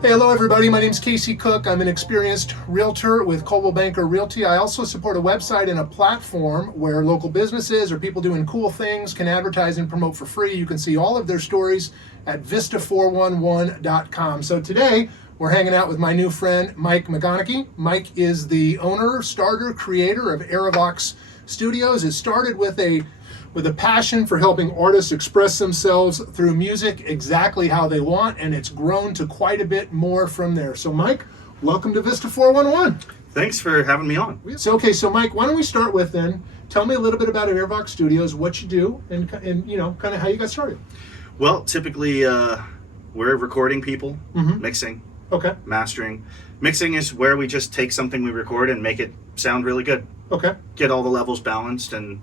Hey, hello everybody. My name is Casey Cooke. I'm an experienced realtor with Coldwell Banker Realty. I also support a website and a platform where local businesses or people doing cool things can advertise and promote for free. You can see all of their stories at vista411.com. So today we're hanging out with my new friend Mike McGonaghy. Mike is the owner, starter, creator of Eravox Studios. It started with a passion for helping artists express themselves through music exactly how they want, and it's grown to quite a bit more from there. So Mike, welcome to Vista 411. Thanks for having me on. So Mike, why don't we start with then, tell me a little bit about Eravox Studios, what you do, and you know, kind of how you got started. Well, typically we're recording people, mixing, mastering. Mixing is where we just take something we record and make it sound really good. Okay. Get all the levels balanced and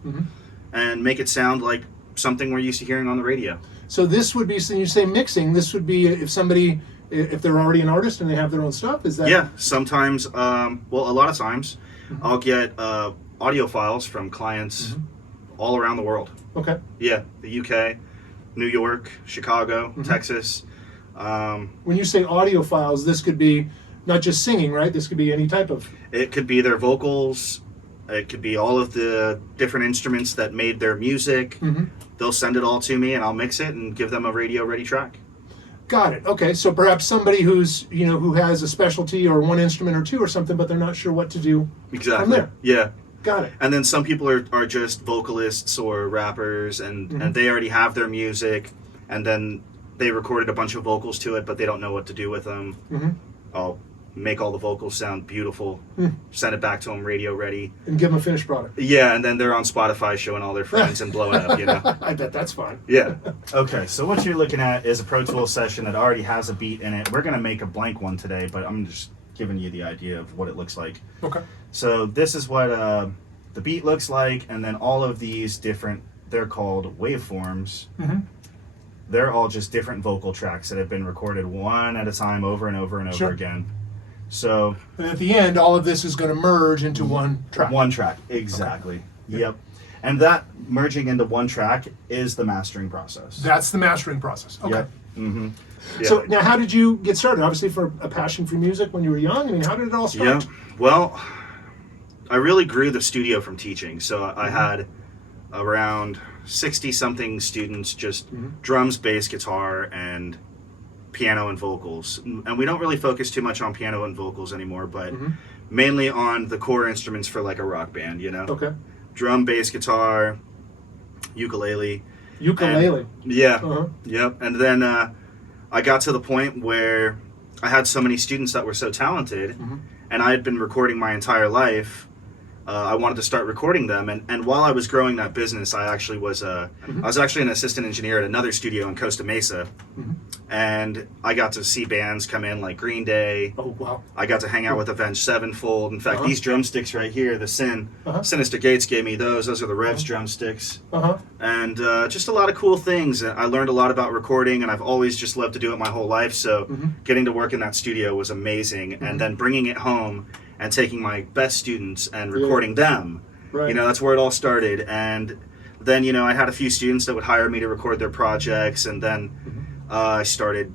make it sound like something we're used to hearing on the radio. So this would be, so you say mixing, this would be if they're already an artist and they have their own stuff, is that? Yeah, sometimes, well, a lot of times, I'll get audio files from clients all around the world. Okay. Yeah, the UK, New York, Chicago, Texas. When you say audio files, this could be not just singing, right? This could be any type of... It could be their vocals. It could be all of the different instruments that made their music. They'll send it all to me and I'll mix it and give them a radio ready track. Got it. Okay, so perhaps somebody who's, you know, who has a specialty or one instrument or two or something, but they're not sure what to do. Exactly. From there. Yeah. Got it. And then some people are just vocalists or rappers and they already have their music and then they recorded a bunch of vocals to it, but they don't know what to do with them. I'll make all the vocals sound beautiful, send it back to them radio ready. And give them a finished product. Yeah, and then they're on Spotify showing all their friends and blowing up, you know? I bet that's fun. Yeah. Okay, so what you're looking at is a Pro Tools session that already has a beat in it. We're going to make a blank one today, but I'm just giving you the idea of what it looks like. Okay. So this is what the beat looks like, and then all of these different, they're called waveforms. They're all just different vocal tracks that have been recorded one at a time over and over and over again. So, and at the end, all of this is going to merge into one track. One track, exactly. Okay. Yep. And that merging into one track is the mastering process. That's the mastering process. Okay. Yep. Yeah. So now, how did you get started? Obviously, for a passion for music when you were young. I mean, how did it all start? Yeah. Well, I really grew the studio from teaching. So I had around 60-something students, just drums, bass, guitar, and piano and vocals. And we don't really focus too much on piano and vocals anymore, but mainly on the core instruments for like a rock band, you know? Okay. Drum, bass, guitar, ukulele. Ukulele? And, yeah. Yep. And then I got to the point where I had so many students that were so talented, and I had been recording my entire life. I wanted to start recording them, and while I was growing that business, I actually was I was actually an assistant engineer at another studio in Costa Mesa, and I got to see bands come in like Green Day. Oh wow! I got to hang out with Avenged Sevenfold. In fact, these drumsticks right here, the Sinister Gates gave me those. Those are the Revs drumsticks, and just a lot of cool things. I learned a lot about recording, and I've always just loved to do it my whole life. So getting to work in that studio was amazing, and then bringing it home and taking my best students and recording them. Right. You know, that's where it all started. And then, you know, I had a few students that would hire me to record their projects, and then I started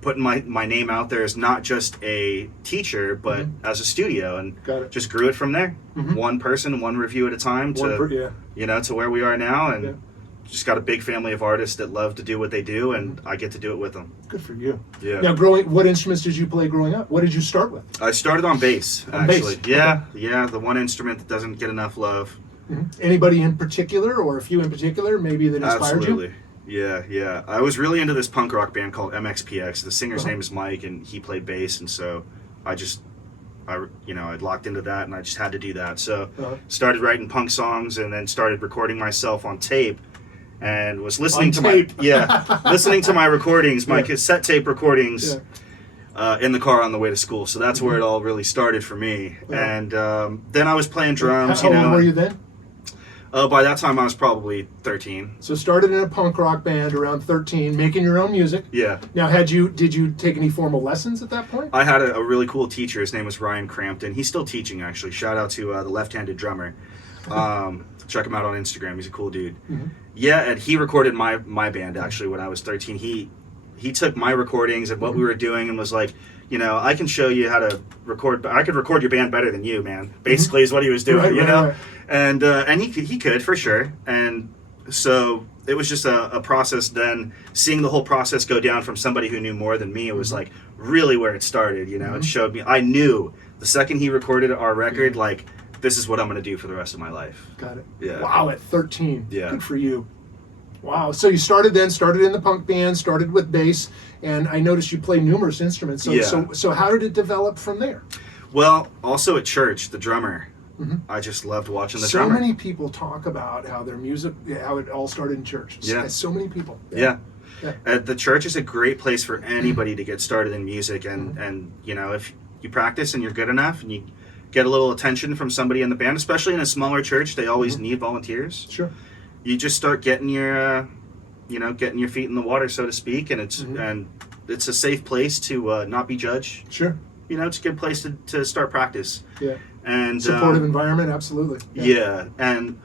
putting my name out there as not just a teacher, but as a studio, and just grew it from there. One person, one review at a time to, you know, to where we are now. And just got a big family of artists that love to do what they do, and I get to do it with them. Good for you. Yeah. Now, what instruments did you play growing up? What did you start with? I started on bass, actually. Bass. Yeah, yeah, the one instrument that doesn't get enough love. Anybody in particular, or a few in particular, maybe that inspired Absolutely. Yeah. I was really into this punk rock band called MXPX. The singer's name is Mike, and he played bass, and so I'd locked into that, and I just had to do that. So started writing punk songs, and then started recording myself on tape. And was listening listening to my recordings, my cassette tape recordings, in the car on the way to school. So that's where it all really started for me. And then I was playing drums. How old were you then? By that time, I was probably 13. So started in a punk rock band around 13, making your own music. Yeah. Now, did you take any formal lessons at that point? I had a really cool teacher. His name was Ryan Crampton. He's still teaching, actually. Shout out to the left-handed drummer. Check him out on Instagram. He's a cool dude. Yeah, and he recorded my band, actually, when I was 13. he took my recordings and what we were doing and was like, you know, I can show you how to record, but I could record your band better than you, man. Basically, is what he was doing, you know? Right. And he could for sure. And so it was just a process. Then seeing the whole process go down from somebody who knew more than me, it was like really where it started. You know, it showed me. I knew the second he recorded our record, like, this is what I'm going to do for the rest of my life. Got it. Yeah. Wow, at 13. Yeah. Good for you. Wow. So you started in the punk band, started with bass, and I noticed you play numerous instruments. So how did it develop from there? Well, also at church, the drummer. I just loved watching the drummer. So many people talk about how their music, how it all started in church. Yeah. So many people. Yeah. The church is a great place for anybody to get started in music, and you know, if you practice and you're good enough and you get a little attention from somebody in the band, especially in a smaller church, they always need volunteers. Sure. You just start getting your getting your feet in the water, so to speak, and it's a safe place to not be judged. Sure. You know, it's a good place to start practice. Yeah. And supportive environment, absolutely. Yeah. And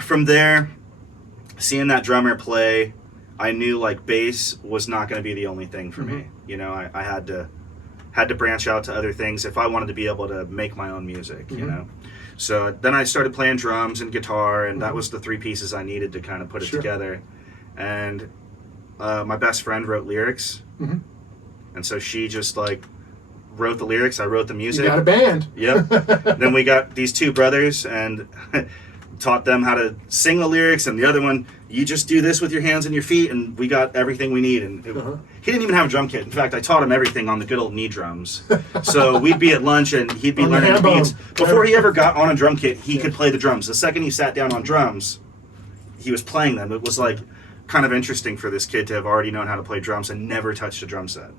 from there, seeing that drummer play, I knew like bass was not going to be the only thing for me. You know, I had to branch out to other things if I wanted to be able to make my own music. You know. So then I started playing drums and guitar, and that was the three pieces I needed to kind of put it together. And my best friend wrote lyrics, and so she just like wrote the lyrics. I wrote the music. You got a band. Yep. Then we got these two brothers and taught them how to sing the lyrics, and the other one, you just do this with your hands and your feet, and we got everything we need. And he didn't even have a drum kit. In fact, I taught him everything on the good old knee drums. So we'd be at lunch and he'd be learning the beats. Before he ever got on a drum kit, he could play the drums. The second he sat down on drums, he was playing them. It was like kind of interesting for this kid to have already known how to play drums and never touched a drum set.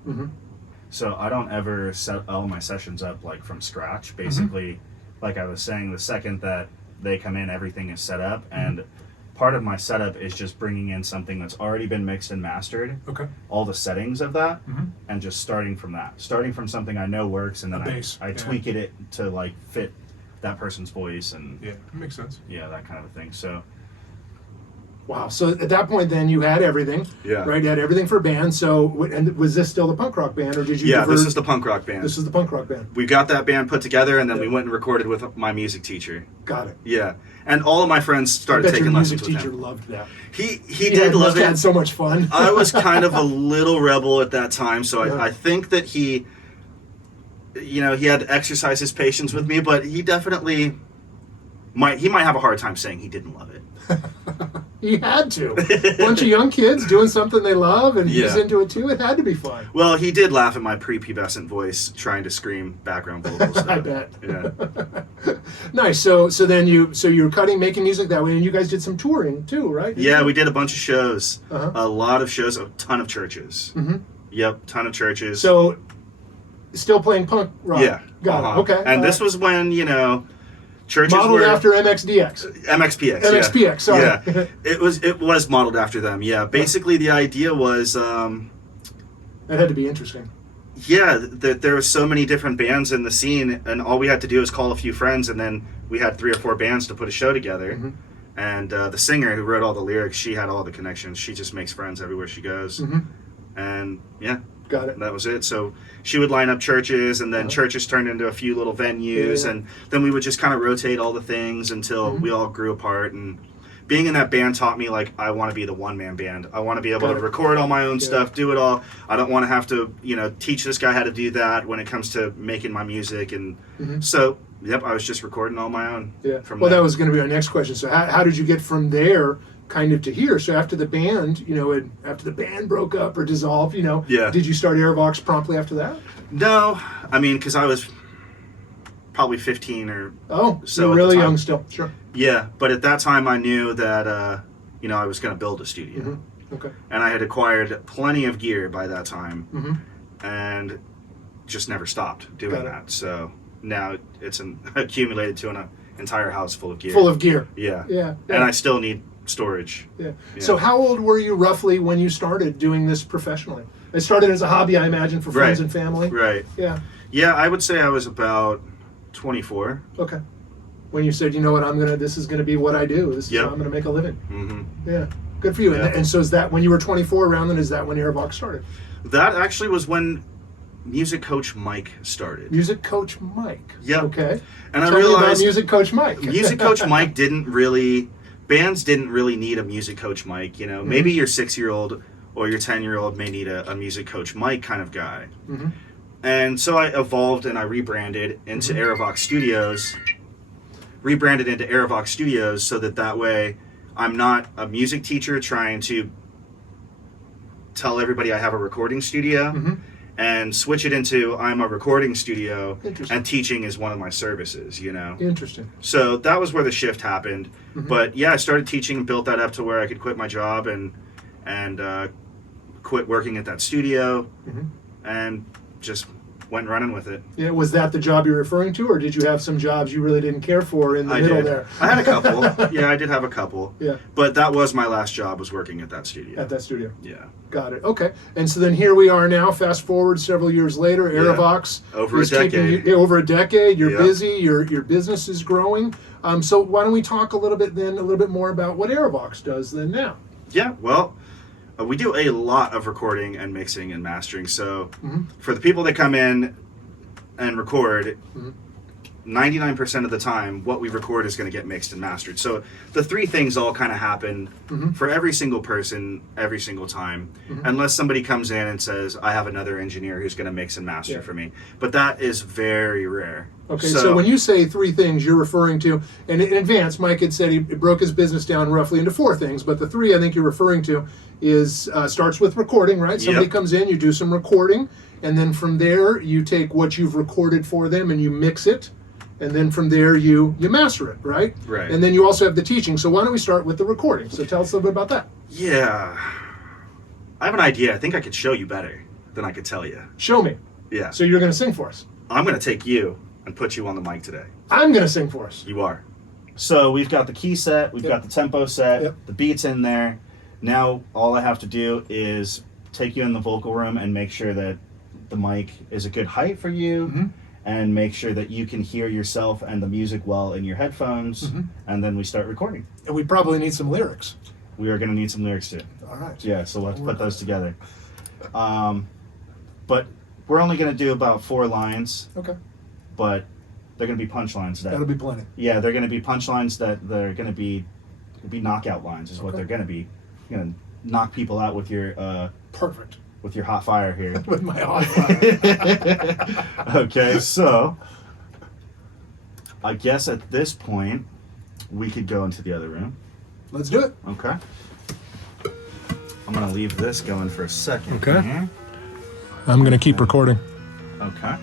So I don't ever set all my sessions up like from scratch. Basically, like I was saying, the second that they come in, everything is set up, and part of my setup is just bringing in something that's already been mixed and mastered, all the settings of that, and just starting from that. Starting from something I know works, and then I tweak it to like fit that person's voice, and that makes sense. Yeah, that kind of thing. So wow. So at that point, then you had everything. Yeah. Right. You had everything for a band. So, and was this still the punk rock band, or did you? Yeah, this is the punk rock band. This is the punk rock band. We got that band put together, and then we went and recorded with my music teacher. Got it. Yeah, and all of my friends started taking lessons with him. Your music teacher loved that. He did love it. Had so much fun. I was kind of a little rebel at that time, so I think that he had to exercise his patience with me, but he definitely might have a hard time saying he didn't love it. He had to. Bunch of young kids doing something they love, and he's into it too. It had to be fun. Well, he did laugh at my prepubescent voice trying to scream background vocals. So, I bet. Yeah. Nice. So then you were making music that way, and you guys did some touring too, right? We did a bunch of shows, a lot of shows, a ton of churches. Yep, ton of churches. So, still playing punk rock. Yeah. Got it. Okay. And this was when churches modeled were after MXDX. MXPX. MXPX. Sorry. Yeah. It was modeled after them. Yeah. Basically, the idea was. That had to be interesting. Yeah, there were so many different bands in the scene, and all we had to do was call a few friends, and then we had 3 or 4 bands to put a show together. And the singer who wrote all the lyrics, she had all the connections. She just makes friends everywhere she goes. And yeah. Got it. That was it. So she would line up churches, and then churches turned into a few little venues, and then we would just kind of rotate all the things until we all grew apart. And being in that band taught me, like, I want to be the one-man band. I want to be able to record all my own stuff, do it all. I don't want to have to, teach this guy how to do that when it comes to making my music. And so, I was just recording all my own. Yeah. That was going to be our next question. So how did you get from there kind of to here? So after the band, after the band broke up or dissolved, did you start Eravox promptly after that? No, I mean, because I was probably 15 or so really young still. Sure. Yeah, but at that time I knew that I was going to build a studio. Okay. And I had acquired plenty of gear by that time, and just never stopped doing that. So now it's accumulated to an entire house full of gear. Full of gear. Yeah. And I still need storage. Yeah. So how old were you roughly when you started doing this professionally? It started as a hobby, I imagine, for friends and family. Right. Yeah. Yeah, I would say I was about 24. Okay. When you said, this is going to be what I do. This is how I'm going to make a living. Yeah. Good for you. Yeah. And so is that when you were 24 around then, is that when Eravox started? That actually was when Music Coach Mike started. Music Coach Mike. Yep. Okay. And I Tell me about realized Music Coach Mike. Music Coach Mike bands didn't really need a Music Coach Mike. You know, maybe your 6-year-old or your 10-year-old may need a Music Coach Mike kind of guy. Mm-hmm. And so I evolved and I rebranded into Eravox Studios. Rebranded into Eravox Studios so that way I'm not a music teacher trying to tell everybody I have a recording studio, and switch it into I'm a recording studio and teaching is one of my services, you know. Interesting. So that was where the shift happened. But yeah, I started teaching and built that up to where I could quit my job and quit working at that studio and just went running with it. Yeah, was that the job you're referring to, or did you have some jobs you really didn't care for in the middle there? I had a couple. Yeah, I did have a couple. Yeah. But that was my last job, was working at that studio. At that studio. Yeah. Got it. Okay. And so then here we are now, fast forward several years later, Eravox. Over a decade. Over a decade. You're Yep. busy, your business is growing. So why don't we talk a little bit more about what Eravox does then now? Yeah, well, we do a lot of recording and mixing and mastering. So for the people that come in and record, 99% of the time, what we record is going to get mixed and mastered. So the three things all kind of happen for every single person, every single time, unless somebody comes in and says, I have another engineer who's going to mix and master for me. But that is very rare. Okay, so when you say three things, you're referring to, and in advance, Mike had said he broke his business down roughly into four things, but the three I think you're referring to is starts with recording, right? Somebody comes in, you do some recording, and then from there, you take what you've recorded for them and you mix it, and then from there, you master it, right? Right. And then you also have the teaching. So why don't we start with the recording? So tell us a little bit about that. Yeah. I have an idea. I think I could show you better than I could tell you. Show me. Yeah. So you're going to sing for us. I'm going to take you and put you on the mic today. I'm going to sing for us. You are. So we've got the key set, we've got the tempo set, the beats in there. Now all I have to do is take you in the vocal room and make sure that the mic is a good height for you, and make sure that you can hear yourself and the music well in your headphones, and then we start recording. And we probably need some lyrics. We are going to need some lyrics too. All right. Yeah, so let's put those together. But we're only going to do about 4 lines. Okay. But they're going to be punchlines. That'll be plenty. Yeah, they're going to be punchlines that they're going to be knockout lines is what they're going to be. You're going to knock people out with your perfect. With your hot fire here. With my hot fire. Okay, so I guess at this point we could go into the other room. Let's do it. Okay. I'm going to leave this going for a second. Okay. Here. I'm going to keep recording. Okay.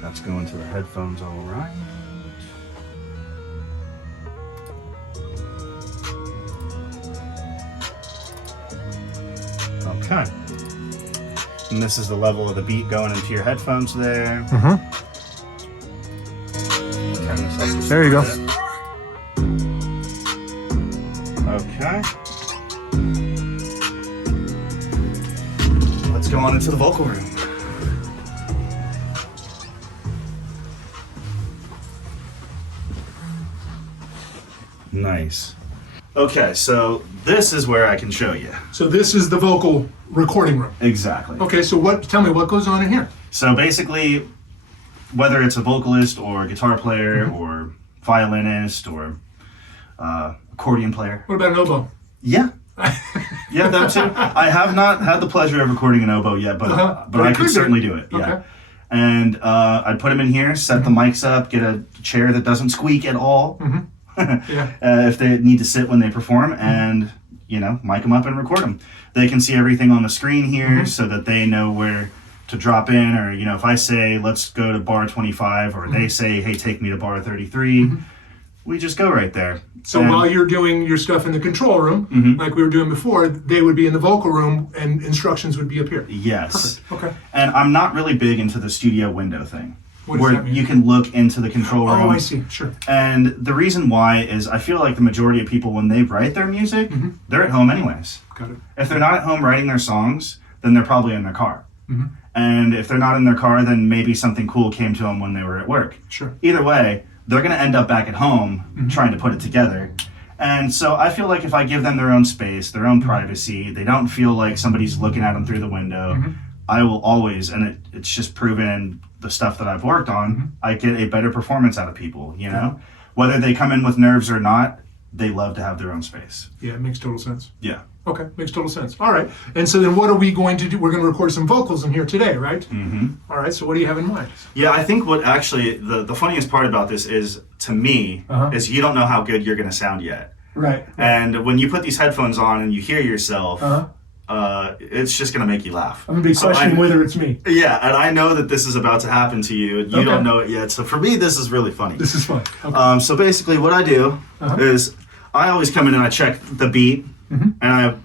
That's going to the headphones all right. Okay. And this is the level of the beat going into your headphones there. Turn this up just There you a go. bit. Okay. Let's go on into the vocal room. Nice. Okay, so this is where I can show you. So this is the vocal recording room. Exactly. Okay, so tell me what goes on in here? So basically, whether it's a vocalist or a guitar player or violinist or accordion player. What about an oboe? Yeah. Yeah, that too. I have not had the pleasure of recording an oboe yet, but I could certainly do it. Yeah. Okay. And I'd put them in here, set the mics up, get a chair that doesn't squeak at all. If they need to sit when they perform, and mic them up and record them. They can see everything on the screen here, so that they know where to drop in, or if I say let's go to bar 25, or they say hey take me to bar 33, we just go right there. So while you're doing your stuff in the control room, like we were doing before, they would be in the vocal room and instructions would be up here. Yes. Perfect. Okay. And I'm not really big into the studio window thing. What does where that mean? you can look into the control room. Oh, I see. Sure. And the reason why is I feel like the majority of people, when they write their music, they're at home anyways. Got it. If they're not at home writing their songs, then they're probably in their car. And if they're not in their car, then maybe something cool came to them when they were at work. Sure. Either way, they're going to end up back at home trying to put it together. And so I feel like if I give them their own space, their own privacy, they don't feel like somebody's looking at them through the window, I will always, and it's just proven in the stuff that I've worked on, I get a better performance out of people, you know? Whether they come in with nerves or not, they love to have their own space. Yeah, it makes total sense. Yeah. Okay, makes total sense. All right. And so then what are we going to do? We're going to record some vocals in here today, right? Mm-hmm. All right, so what do you have in mind? Yeah, I think what actually, the funniest part about this is, to me, is you don't know how good you're going to sound yet. Right. And when you put these headphones on and you hear yourself, it's just going to make you laugh. I'm going to be questioning whether it's me. Yeah, and I know that this is about to happen to you. You don't know it yet. So for me, this is really funny. This is fun. Okay. So basically what I do is I always come in and I check the beat, and I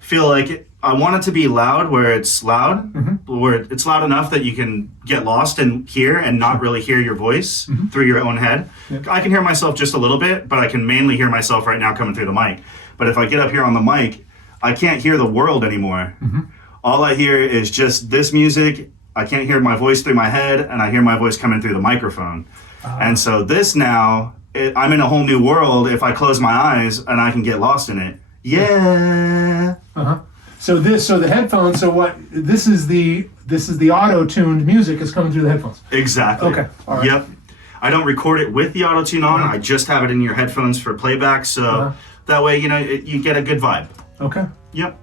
feel like I want it to be loud where it's loud, where it's loud enough that you can get lost in here and not really hear your voice through your own head. I can hear myself just a little bit, but I can mainly hear myself right now coming through the mic. But if I get up here on the mic, I can't hear the world anymore. All I hear is just this music. I can't hear my voice through my head, and I hear my voice coming through the microphone. And so this now, I'm in a whole new world if I close my eyes and I can get lost in it. Yeah. So the headphones. So what? This is the auto-tuned music is coming through the headphones. Exactly. Okay. All right. Yep. I don't record it with the auto tune on. I just have it in your headphones for playback. So that way, you get a good vibe. Okay. Yep.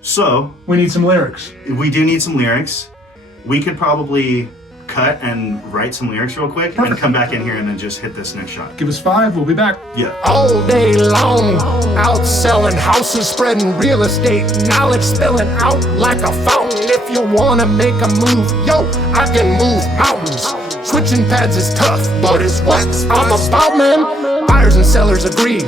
So we need some lyrics. We do need some lyrics. We could probably cut and write some lyrics real quick and come back in here and then just hit this next shot. Give us 5, we'll be back. Yeah. All day long, out selling houses, spreading real estate knowledge, spilling out like a fountain. If you wanna make a move, yo, I can move mountains. Switching pads is tough, but it's what I'm about, man. Buyers and sellers agree.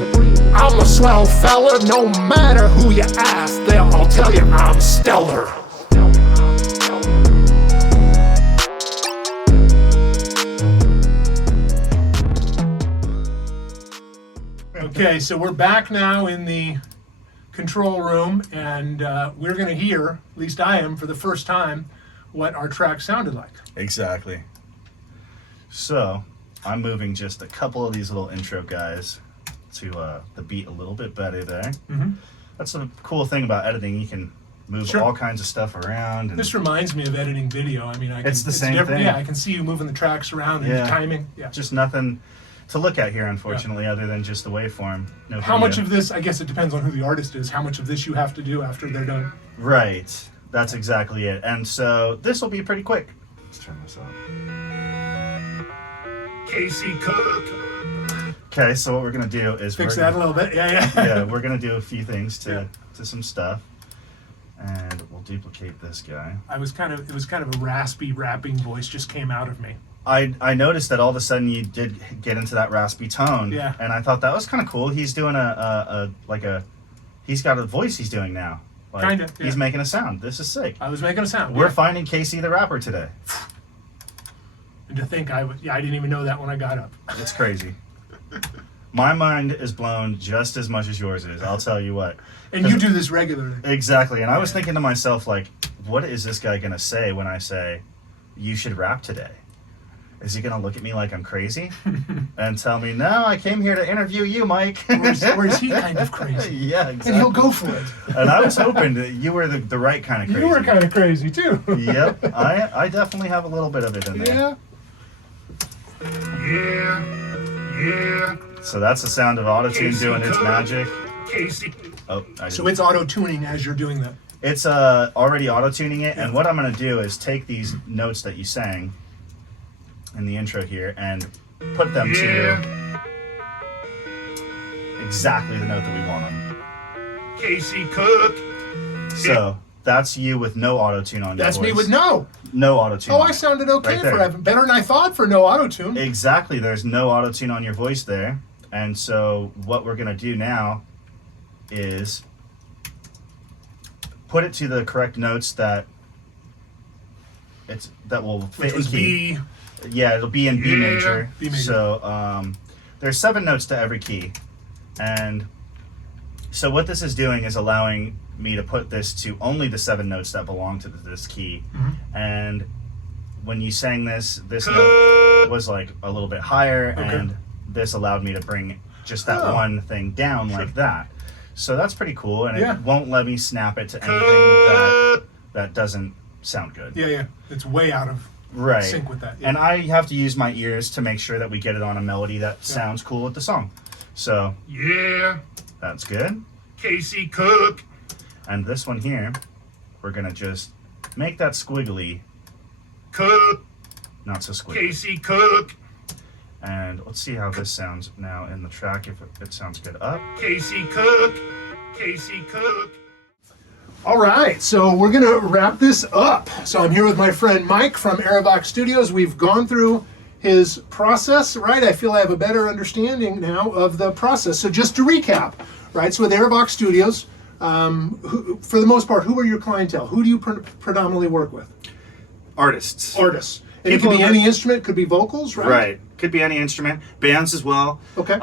I'm a swell fella, no matter who you ask, they'll all tell you I'm stellar. Okay, so we're back now in the control room, and we're going to hear, at least I am, for the first time, what our track sounded like. Exactly. So, I'm moving just a couple of these little intro guys to the beat a little bit better there. That's the cool thing about editing. You can move all kinds of stuff around. And this reminds me of editing video. I mean, it's the same thing. Yeah, I can see you moving the tracks around and timing. Yeah. Just nothing to look at here, unfortunately, other than just the waveform. No How much of this, I guess it depends on who the artist is, how much of this you have to do after they're done. Right. That's exactly it. And so this will be pretty quick. Let's turn this up. Casey Cooke. Okay, so what we're going to do is fix that a little bit. Yeah, we're going to do a few things to some stuff. And we'll duplicate this guy. It was kind of a raspy rapping voice just came out of me. I noticed that all of a sudden you did get into that raspy tone. Yeah. And I thought that was kind of cool. He's doing he's got a voice he's doing now. Like, kind of. Yeah. He's making a sound. This is sick. I was making a sound. We're finding Casey the rapper today. And to think I didn't even know that when I got up. It's crazy. My mind is blown just as much as yours is, I'll tell you what. And you do this regularly. Exactly. And I was thinking to myself, like, what is this guy going to say when I say, you should rap today? Is he going to look at me like I'm crazy and tell me, no, I came here to interview you, Mike? Or is he kind of crazy? Yeah, exactly. And he'll go for it. And I was hoping that you were the right kind of crazy. You were kind of crazy, too. Yep. I definitely have a little bit of it in there. Yeah. So that's the sound of autotune doing its magic. Casey. Oh, so it's auto-tuning as you're doing that. It's already auto-tuning it, and what I'm going to do is take these notes that you sang in the intro here and put them to exactly the note that we want them. Casey Cooke. So that's you with no auto-tune on your voice. That's me with no auto-tune. I sounded okay for having better than I thought for no auto-tune. Exactly. There's no auto-tune on your voice there. And so what we're going to do now is put it to the correct notes that will fit in key. Yeah, it'll be in B major. B major. So there's 7 notes to every key. And so what this is doing is allowing me to put this to only the 7 notes that belong to this key. And when you sang this note was like a little bit higher, and this allowed me to bring just that one thing down like that. So that's pretty cool, and Yeah. it won't let me snap it to anything that doesn't sound good. Yeah. It's way out of sync with that. Yeah. And I have to use my ears to make sure that we get it on a melody that sounds cool with the song. So yeah, that's good. Casey Cooke. And this one here, we're gonna just make that squiggly, Cooke. not so squiggly. Casey Cooke. And let's see how this sounds now in the track, if it sounds good up. Casey Cooke. Casey Cooke. All right, so we're gonna wrap this up. So I'm here with my friend Mike from Eravox Studios. We've gone through his process, right? I feel I have a better understanding now of the process. So just to recap, right? So with Eravox Studios, for the most part, who are your clientele? Who do you predominantly work with? Artists. Artists. And it could be any instrument, could be vocals, right? Right. Could be any instrument. Bands as well. Okay.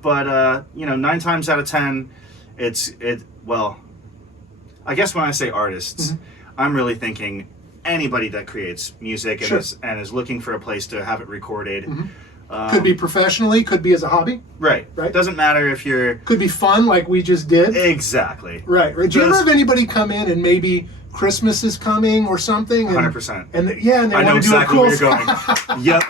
But 9 times out of 10, well, I guess when I say artists, I'm really thinking anybody that creates music and is looking for a place to have it recorded. Could be professionally, could be as a hobby. Right. Doesn't matter if you're... Could be fun, like we just did. Exactly. Right. Do you ever have anybody come in and maybe Christmas is coming or something? 100%. And they I know want to do exactly a cool... where you're going. Yep.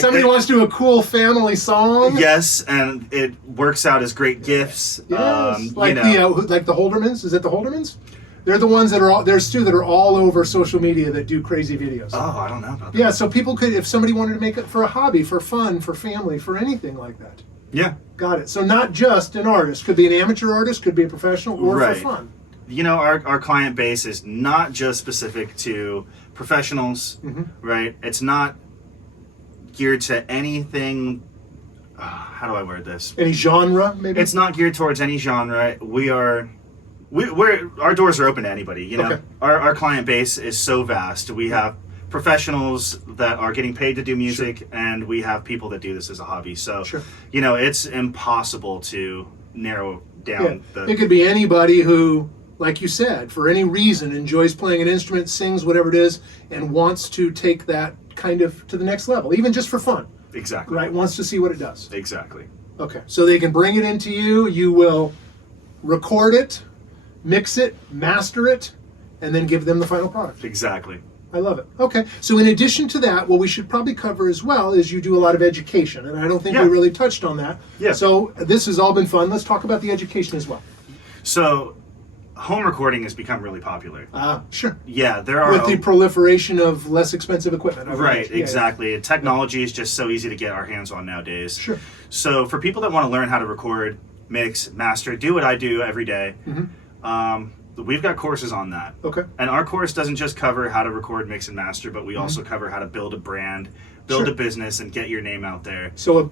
Somebody wants to do a cool family song. Yes, and it works out as great gifts. Yes. Like the Holdermans. Is it the Holdermans? They're the ones that are there's two that are all over social media that do crazy videos. Oh, I don't know about that. Yeah, so people could, if somebody wanted to make it for a hobby, for fun, for family, for anything like that. Yeah. Got it. So not just an artist. Could be an amateur artist, could be a professional, or for fun. Our client base is not just specific to professionals, right? It's not geared to anything. How do I word this? Any genre, maybe? It's not geared towards any genre. Our doors are open to anybody. Okay. Our client base is so vast. We have professionals that are getting paid to do music, and we have people that do this as a hobby. So, it's impossible to narrow down. It could be anybody who, like you said, for any reason enjoys playing an instrument, sings, whatever it is, and wants to take that kind of to the next level, even just for fun. Exactly. Right? Wants to see what it does. Exactly. Okay. So they can bring it into you. You will record it, mix it, master it, and then give them the final product. Exactly. I love it. Okay. So in addition to that, what we should probably cover as well is you do a lot of education, and I don't think we really touched on that. Yeah. So this has all been fun. Let's talk about the education as well. So home recording has become really popular. Sure. Yeah, there are... With the proliferation of less expensive equipment. Right, exactly. And technology is just so easy to get our hands on nowadays. Sure. So for people that want to learn how to record, mix, master, do what I do every day, we've got courses on that. Okay. And our course doesn't just cover how to record, mix, and master, but we also cover how to build a brand, build a business, and get your name out there. So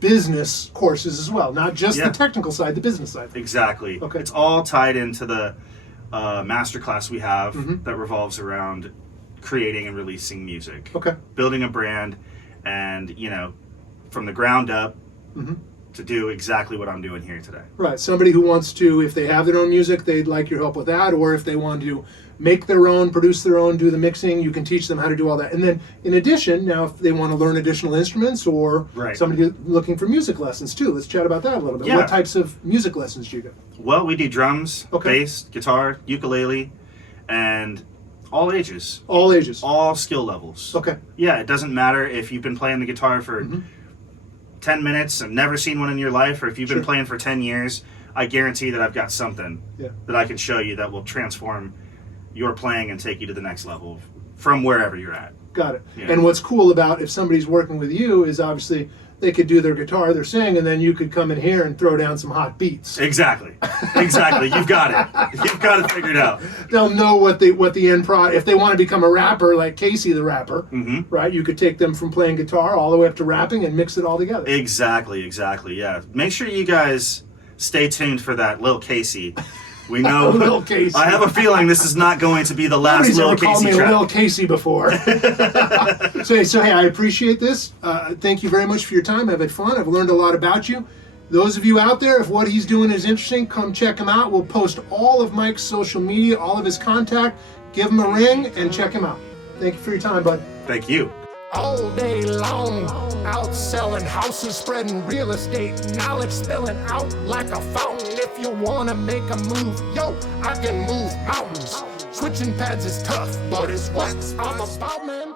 business courses as well, not just the technical side, the business side. Exactly. Okay. It's all tied into the masterclass we have that revolves around creating and releasing music. Okay. Building a brand, and from the ground up to do exactly what I'm doing here today. Right. Somebody who wants to, if they have their own music, they'd like your help with that, or if they want to make their own, produce their own, do the mixing, you can teach them how to do all that. And then in addition, now if they want to learn additional instruments, or somebody looking for music lessons too, let's chat about that a little bit. What types of music lessons do you get? Well, we do drums, bass, guitar, ukulele, and all ages. All ages. All skill levels. Okay. Yeah, it doesn't matter if you've been playing the guitar for 10 minutes and never seen one in your life, or if you've been playing for 10 years, I guarantee that I've got something that I can show you that will transform your playing and take you to the next level from wherever you're at. Got it. Yeah. And what's cool about if somebody's working with you is obviously they could do their guitar, their sing, and then you could come in here and throw down some hot beats. Exactly. Exactly. You've got it. You've got it figured out. They'll know what the end product. If they want to become a rapper like Casey the rapper, right? You could take them from playing guitar all the way up to rapping and mix it all together. Exactly. Exactly. Yeah. Make sure you guys stay tuned for that Lil Casey. We know. Lil Casey. I have a feeling this is not going to be the last Nobody's Lil ever called Casey me track. Lil Casey before. So hey, I appreciate this. Thank you very much for your time. I've had fun. I've learned a lot about you. Those of you out there, if what he's doing is interesting, come check him out. We'll post all of Mike's social media, all of his contact. Give him a ring and check him out. Thank you for your time, bud. Thank you. all day long. Out selling houses, spreading real estate knowledge, spilling out like a fountain. If you wanna make a move, yo, I can move mountains. Switching pads is tough, but it's what I'm about, man.